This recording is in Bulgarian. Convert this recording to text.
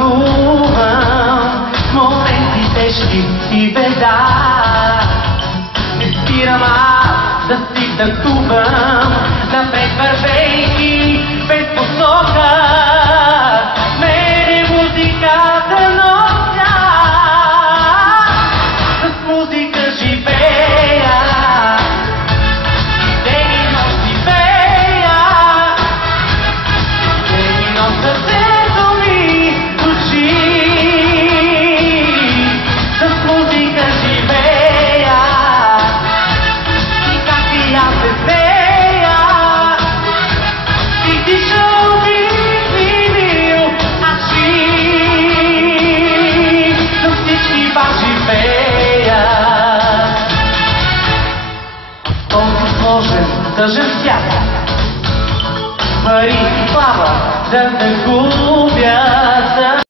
пътувам в моменти тежки и беда. Не спирам аз да си тътувам, напред вървейки без посока. Мене музиката нося, с музика живея, ден и нощ живея, ден и нощ сърцето ми учи, с музика живея, и как и аз се смея, и ти шо бих милил, аз за всички вас живея. В този сложен, тъжен свят, пари и слава да не губя.